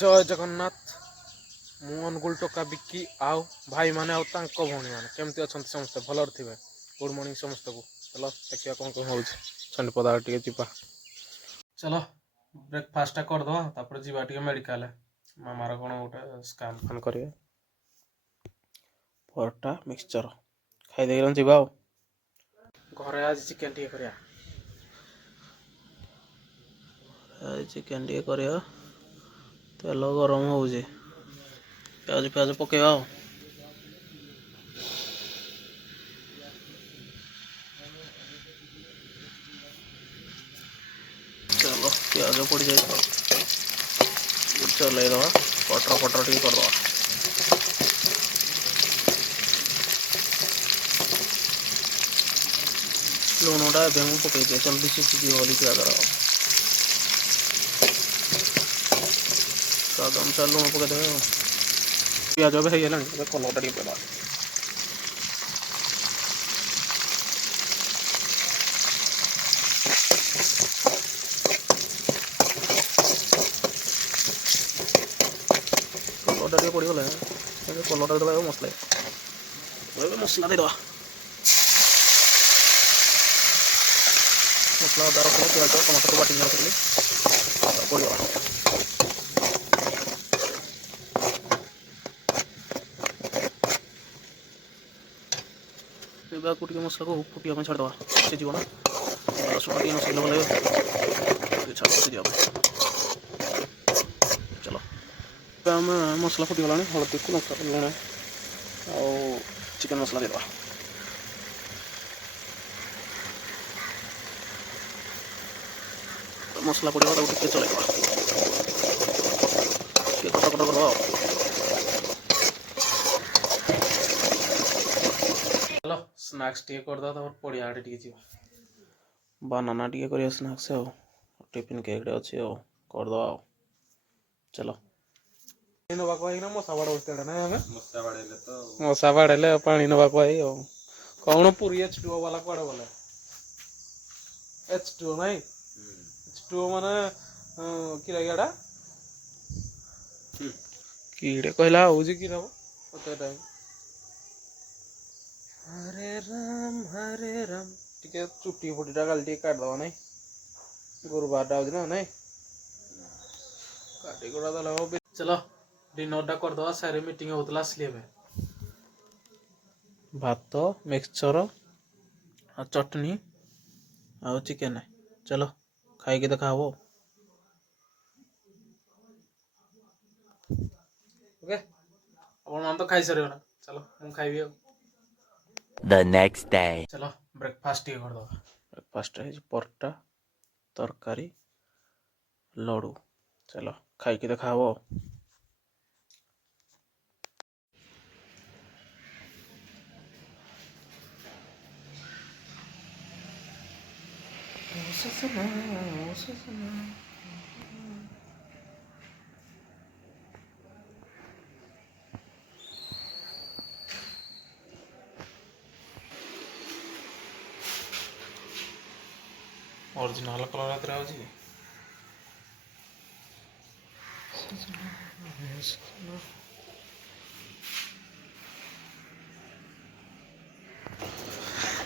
जय जगन्नाथ मु अनुगुल टोका बिक्की आउ भाई माने आउ तांको भौणी माने केमती अछंती समस्ते भलर थिबे। गुड मॉर्निंग समस्त को। चलो देखिया कौन कौन होउछ चंडपदा टिके जिपा। चलो ब्रेकफास्ट कर दो तापर जीवा टिके मेडिकल मामार कोन गोटे स्कैन फन करिवे। परोटा मिक्सचर खाइ देइरन जीवा। घरे आज चिकन टिके करिया। आज चिकन टिके करिया। तेल गरम होउजे प्याज प्याज पकेवा। चलो प्याज पड़ जाए चल पटर पटर टी करदे। लुणटा एवं पकई दिए जल्दी सीखी बोली प्याज स्वाद अनुसार लुण पकईदे। प्याज भी है कलरटा टे पड़ा कलरटा टे पड़गला कलरटा देवा मसला मसला देवा मसला अदा रखिए प्याज टमाटर बाटी रखिए पड़वा टे मसला को फुटिया छाड़देवा सीझे ना रसुण टे मसला भले छाड़ सीझा। चलो आम मसला फुटिगला हलदी को लंका लुण आ चिकेन मसला देवा। मसला पड़ेगा तो टिके चलेगा कटा कटा करवा। चलो स्नैक्स टिके कर दो पड़िया आड़े टिके जीवा। बनाना टिके करिया स्नैक्स टिफिन केक अच्छी कर दो। चलो मशा बाड़े पानी नवाक कौन पूरी H2O वाला कड़े बोले H2O नहीं H2O माने किड़ा कीड़े कहला हूँ कि टाइम। हरे राम टिके चुट्टी फुटीटा काली टिके काटदवा नहीं गुरुवार आज ना नहीं काटी गुड़ा दे। चलो डिनरटा करदवा सारे मीटिंग होतला असली भात मिक्सचर आ चटनी आ चिकेन। चलो खाई देखा हबो। ओके अपन मान तो खाई सारे ना। चलो मु खाइबी। The next day. चलो ब्रेकफास्ट टिके कर दो। ब्रेकफास्ट है परोटा तरकारी लडू। चलो खाई देखा हबो। ओरिजिनल कलर आते रहा जी।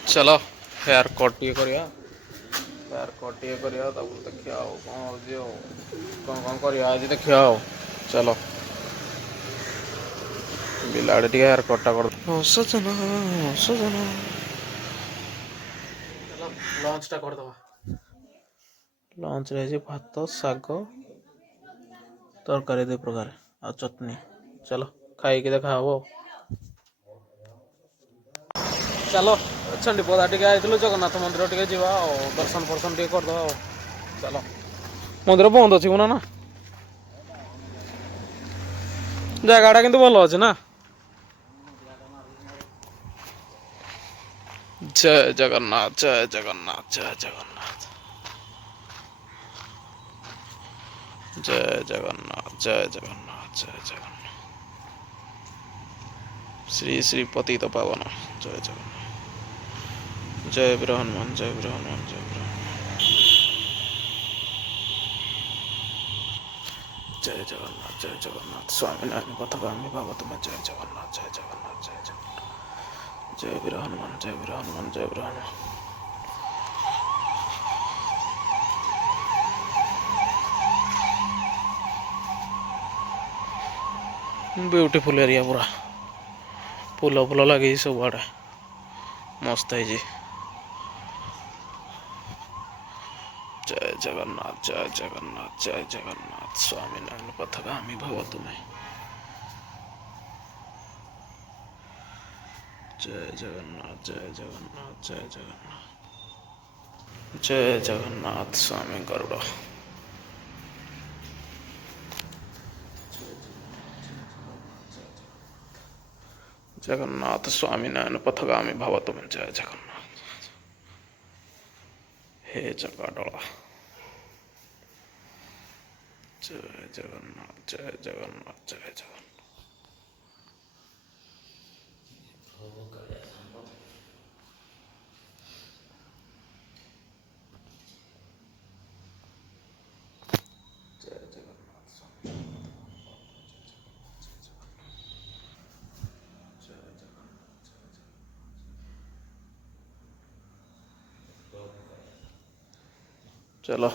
चलो हेयर कट टे करिया। हेयर कट टे करिया देखिया कौन करिया आज देखिया। चलो बिलाड़े टे हेयर कटा कर सजना सजना। चलो लंच टा कर दवा। लंच रे भात साग तरकारी 2 प्रकार आ चटनी। चलो खाई देखा हबो। चलो चंडीपदा टिके आइलु जगन्नाथ मंदिर टिके जीवा दर्शन फर्शन टिके कर दो। चलो मंदिर बंद अच्छी ना जगह किंतु भल अच्छे ना। जय जगन्नाथ जय जगन्नाथ जय जगन्नाथ जय जगन्नाथ जय जगन्नाथ जय जगन्नाथ श्री श्री पतित पावन जय जगन्नाथ जय वीर हनुमान जय वीर हनुमान जय वीर हनुमान। ଜୟ ଜଗନ୍ନାଥ ସ୍ୱାମୀନାରାୟଣ ପଥଗାମୀ ଭାବ ତୁମେ ଜୟ ଜଗନ୍ନାଥ ଜୟ ଜଗନ୍ନାଥ ଜୟ ଜଗନ୍ନାଥ ଜୟ ବୀର ହନୁମାନ ଜୟ ବୀର ହନୁମାନ ଜୟ ବୀର ହନୁମାନ। ब्यूटीफुल एरिया पूरा फूल फूल लगे सब आड़े मस्त है जी। जय जगन्नाथ स्वामीनारायण पथगामी भव तुम्हें जय जगन्नाथ जय जगन्नाथ स्वामी गरुड़। जगन्नाथ स्वामीनारायण पथगामी भव तुम्हें जय जगन्नाथ हे जगाडोला जय जगन्नाथ जय जगन्नाथ जय जगन्नाथ। चलो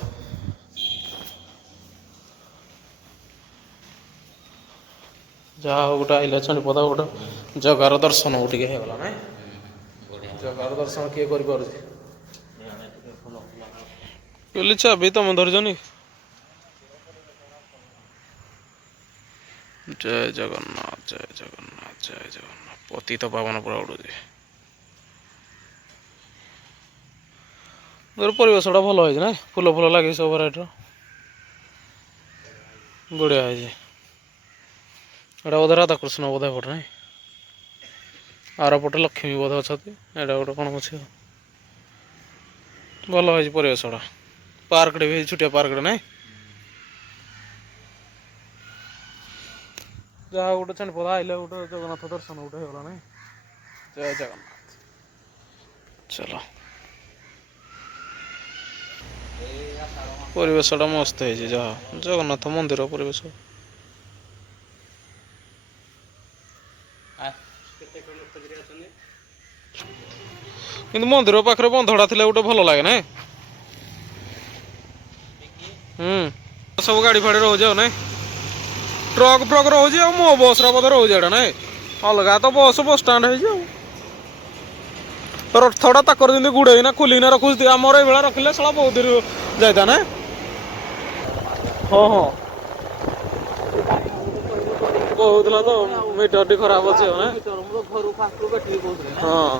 जहाँ गोटे आइले पदा गोटे जगार दर्शन टे होगा ना जगार दर्शन किए कर चाबी तुम धरजनी। जय जगन्नाथ पतित पावन पूरा उड़ुଛି। ପରିବେଶଟା ଭଲ ହେଇଛି ନା ଫୁଲ ଫୁଲ ଲାଗି ସବୁ ଭେରାଇଟିର ବଢ଼ିଆ ହେଇଛି। ଏଇଟା ବୋଧେ ରାଧାକୃଷ୍ଣ ବୋଧେ ଏପଟେ ନାଇଁ ଆର ପଟେ ଲକ୍ଷ୍ମୀ ବୋଧେ ଅଛନ୍ତି ଏଇଟା ଗୋଟେ କ'ଣ ଅଛି ଭଲ ହେଇଛି ପରିବେଶଟା। ପାର୍କଟେ ବି ହେଇଛି ଛୋଟିଆ ପାର୍କଟେ ନାଇଁ ଯାହା ଗୋଟେ ଚଣ୍ଡିପଦା ଆଇଲେ ଗୋଟେ ଜଗନ୍ନାଥ ଦର୍ଶନ ଗୋଟେ ହେଇଗଲା ନାଇଁ। ଜୟ ଜଗନ୍ନାଥ ଚଲ ପରିବେଶଟା ମସ୍ତ ହେଇଛି ଯାହା ଜଗନ୍ନାଥ ମନ୍ଦିର ପରିବେଶ। କିନ୍ତୁ ମନ୍ଦିର ପାଖରେ ବନ୍ଧଟା ଥିଲେ ଗୋଟେ ଭଲ ଲାଗେ ନାଇଁ। ସବୁ ଗାଡ଼ି ଫାଡ଼ି ରହୁଛି ଆଉ ନାଇଁ ଟ୍ରକ୍ ଫ୍ରକ୍ ରହୁଛି ଆଉ ମୋ ବସ୍ରା ବୋଧେ ରହୁଛି ଏଇଟା ନାଇଁ ଅଲଗା ତ ବସ୍ ବସଷ୍ଟାଣ୍ଡ ହେଇଛି ଆଉ ରଥଟା ତାଙ୍କର ଯେମିତି ଗୁଡ଼େଇକିନା ଖୋଲିକିନା ରଖୁଛି ଆମର ଏଇଭଳିଆ ରଖିଲେ ସେଟା ବହୁତ ଦିନ ଯାଇଥା ନା। ହଁ ହଁ କହୁଥିଲା ତ ମିଟରଟି ଖରାପ ଅଛି ଆଉ ନା ହଁ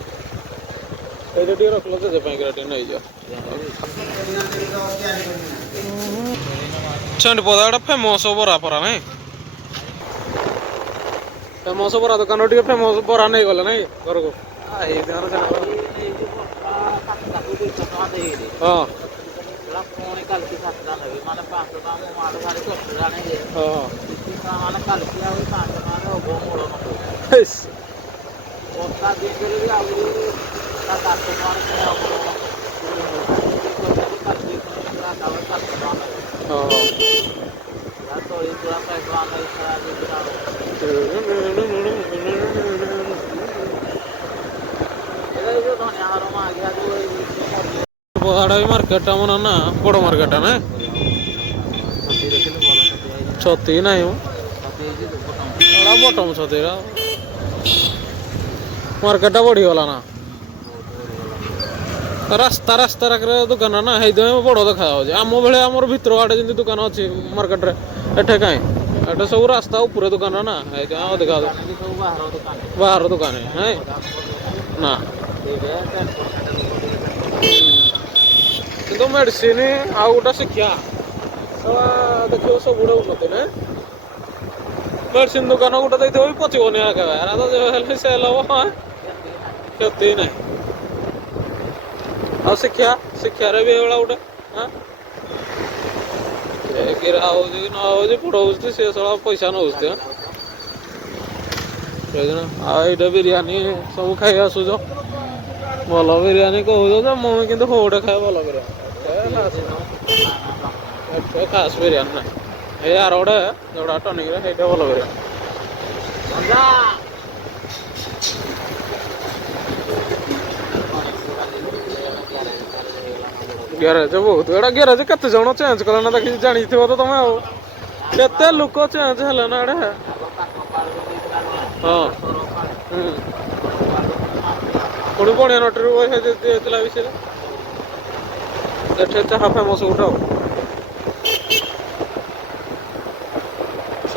ଏଇଟା ଟିକେ ରଖିଲ ଯେ ପାଇଁ ଟିକେ ନେଇଯାଅ। ଚଣ୍ଡିପଦା ଗୋଟେ ଫେମସ୍ ବରା ଫରା ନାଇଁ ଫେମସ୍ ବରା ଦୋକାନ ଟିକେ ଫେମସ୍ ବରା ନେଇଗଲେ ନାଇଁ ଘରକୁ ହଁ ପୁଣି କାଲିକି 7 ଟଙ୍କା ନେବି ମାନେ 5 ଟଙ୍କା ମୁଁ ମାଡ଼ ଧାରି 10 ଟଙ୍କା ନେଇ ମାନେ କାଲିକି ଆଉ 5 ଟଙ୍କାରେ ହବ ମୂଳ ନଥିବ ବର୍ଷା ଦିନରେ ବି ଆହୁରି 7-8 ଟଙ୍କାରେ କିଣା ହବ କାଲିକି ଆକାବେଳେ 7 ଟଙ୍କା ନେବେ ତଳି ତୁଳା 100 ଟଙ୍କା ନେଇ ଧନିଆ ହାର ମାଗିଆ ପହାଡ଼ ମାର୍କେଟଟା ମୋର ନା ବଡ଼ ମାର୍କେଟଟା ନା ଛତି ନାହିଁ ବଟମ ଛତି ମାର୍କେଟଟା ବଢ଼ିଗଲା ନା ରାସ୍ତାରେ ଦୋକାନ ନା ହେଇଥିପାଇଁ ବଡ଼ ଦେଖାଯାଉଛି ଆମ ଭଳିଆ ଆମର ଭିତର ଆଡ଼େ ଯେମିତି ଦୋକାନ ଅଛି ମାର୍କେଟରେ ଏଠି କାହିଁ ଏଠି ସବୁ ରାସ୍ତା ଉପରେ ଦୋକାନ ନା ହେଇଥିପାଇଁ ଅଧିକା ବାହାର ଦୋକାନ ନାଇଁ ନା କିନ୍ତୁ ମେଡ଼ିସିନ ଆଉ ଗୋଟେ ଶିକ୍ଷା ଦେଖିବ ସବୁଗୁଡ଼ା ଉନ୍ନତି ନା ମେଡ଼ିସିନ ଦୋକାନ ଗୋଟେ ଦେଇଥିବ ବି ପଚିବନି ଏକେବାରେ ହେଲେ ସେଲ୍ ହବ କ୍ଷତି ନାହିଁ। ଆଉ ଶିକ୍ଷାରେ ବି ଏଇଭଳିଆ ଗୋଟେ କିରା ହଉଛି କି ନ ହଉଛି ପଢ଼ଉଛି ସେ ସଳା ପଇସା ନେଉଛି ଆଉ ଏଇଟା ବିରିୟାନୀ ସବୁ ଖାଇ ଆସୁଛ ଭଲ ବିରିୟାନୀ କହୁଛ ଯେ ମୁଁ କିନ୍ତୁ ଗୋଟେ ଖାଏ ଭଲ ବିରିୟାନୀ ଖାସ୍ ବିରିୟାନୀ ନା ଏ ଆର ଗୋଟେ ଯୋଉଟା ଟନିକରେ ସେଇଟା ଭଲ କରିବା ଗ୍ୟାରେଜ ବହୁତ ଏଇଟା ଗ୍ୟାରେଜ କେତେ ଜଣ ଚେଞ୍ଜ କଲେ ନା ଦେଖି ଜାଣିଥିବ ତ ତମେ ଆଉ କେତେ ଲୋକ ଚେଞ୍ଜ ହେଲେ ନା ଏଇଟା ହଁ ପୁଣି ବଣିଆ ନଟରୁ ଦେଇଥିଲା ବିଷୟରେ ଏଠି ଚାହା ଫେମସ୍ ଗୋଟେ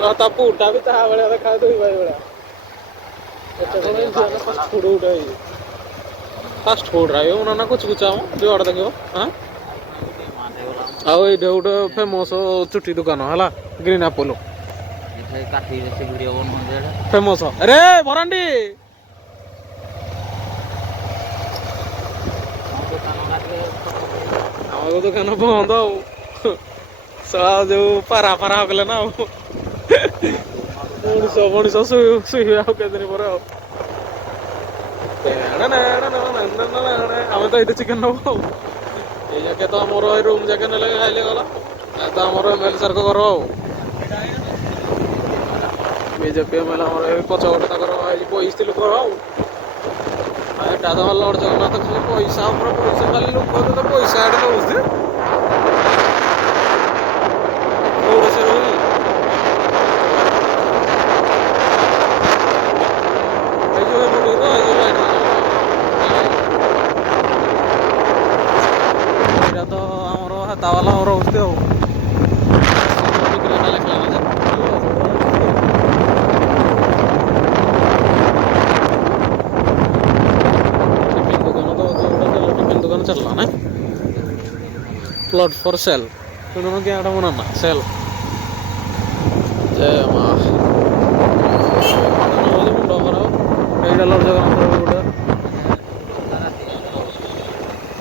ଆଉ ତା ପୁଟା ବି ଚାହା ଭଳିଆ ଦେଖା ଦୁଇ ଭାଇ ଭଳିଆ ଏତେ କଣ ଫାଷ୍ଟ ଫୁଡ ଗୋଟେ फास्ट फूड रहा है उन्होंने कुछ कुछ जो आड़ देखो हाँ ଆଉ ଏଇଟା ଗୋଟେ ଫେମସ ଚୁଟି ଦୋକାନ ହେଲା ଗ୍ରୀନ ଆପୋଲୋ ଫେମସ ଆରେ ଭରାଣ୍ଡି ଆମ ଦୋକାନ ବନ୍ଦ ଆଉ ଯୋଉ ପାରା ପାରା ହକଲେ ନା ଆଉ ମଣିଷ ଶୋଇବେ ଆଉ କେତେଦିନ ପରେ ଆଉ ଆମେ ତ ଏଇଠି ଚିକେନ ନବୁ ଆଉ ଏଇ ଯାକେ ତ ଆମର ଏଇ ରୁମ୍ ଯାକେ ନେଲେ ଖାଇଲେ ଗଲା ତ ଆମର ଏମଏଲ ସାର୍ଙ୍କ ଘର ଆଉ ବିଜେପି ଏମଏଲ ଆମର ଏ ପଛ ଗୋଟେ ତାଙ୍କର ବସିଥିଲୁ ଘର ଆଉ ଏଟା ତ ଲର୍ଡ ଜଗନ୍ନାଥ ଖାଲି ପଇସା ଉପରେ ପଇସା ଖାଲି ଲୋକ ତ ପଇସା ଆଡ଼େ ନେଉଛି କୋଉଠି ସେ ରହୁଛି ଏଇ ଯୋଉ ଏପଟେ ତ ଏଇ ଯୋଉ ଲାଇଟ୍ ଏଇଟା ତ ଆମର ହାତାବାଲା ରହୁଛି ଆଉ चलना ना प्लॉट फॉर सेल तुम क्या बनाना सेल जय माँ मुंड खराब ଏଇଟା ଲଡ ଜଗନ୍ନାଥ ଗୋଟେ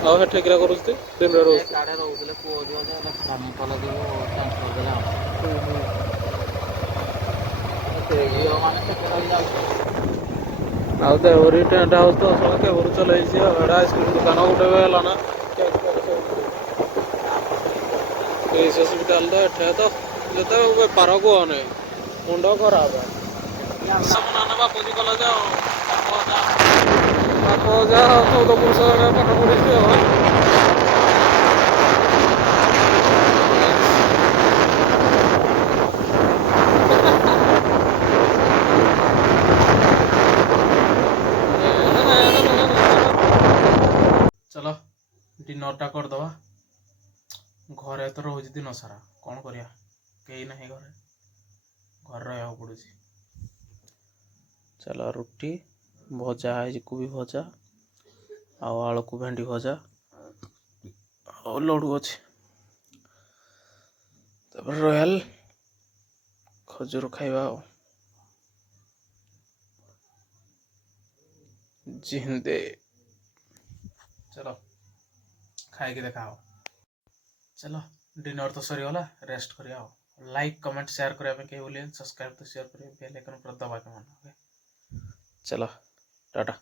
ଆଉ ହେ ଠେକିରା କରୁଛି ଦିନରେ ରହୁଛି ଆଉ ଦେବରୀ ଟେଣ୍ଟ ହାଉସ୍ ତ ସଳା କେବରୁ ଚଲେଇଛି ଆଉ ଏଇଟା ଆଇସ୍କ୍ରିମ୍ ଦୋକାନ ଗୋଟେ ବି ହେଲା ନା ଏଇସ୍ ହସ୍ପିଟାଲ ତ ଏଠି ତ ଯେତେ ବେପାର କୁହ ନାହିଁ ମୁଣ୍ଡ ଖରାପ ନାନା ବାପୁଜୀ କଲେଜ ଆଉ ବାପ ଯାହା 14 ବର୍ଷ ପାଠ ପଢ଼ିଛି ଆଉ चलो डिनरटा करदवा घरे तो रोज दिन सारा कौन करिया कहीं नहीं घरे घर रहा पड़ू चलो रुटी भजा है कोबी भजा आलू को भेंडी भजा और लडू अच्छे रॉयल खजूर खाइबा जिंदे चलो खाई देखा चलो डिनर तो सरीगला रेस्ट करिया लाइक कमेंट शेयर करने के बोलिए सब्सक्राइब तो शेयर करिए बेल आइकन पर दबा के मन चलो टाटा।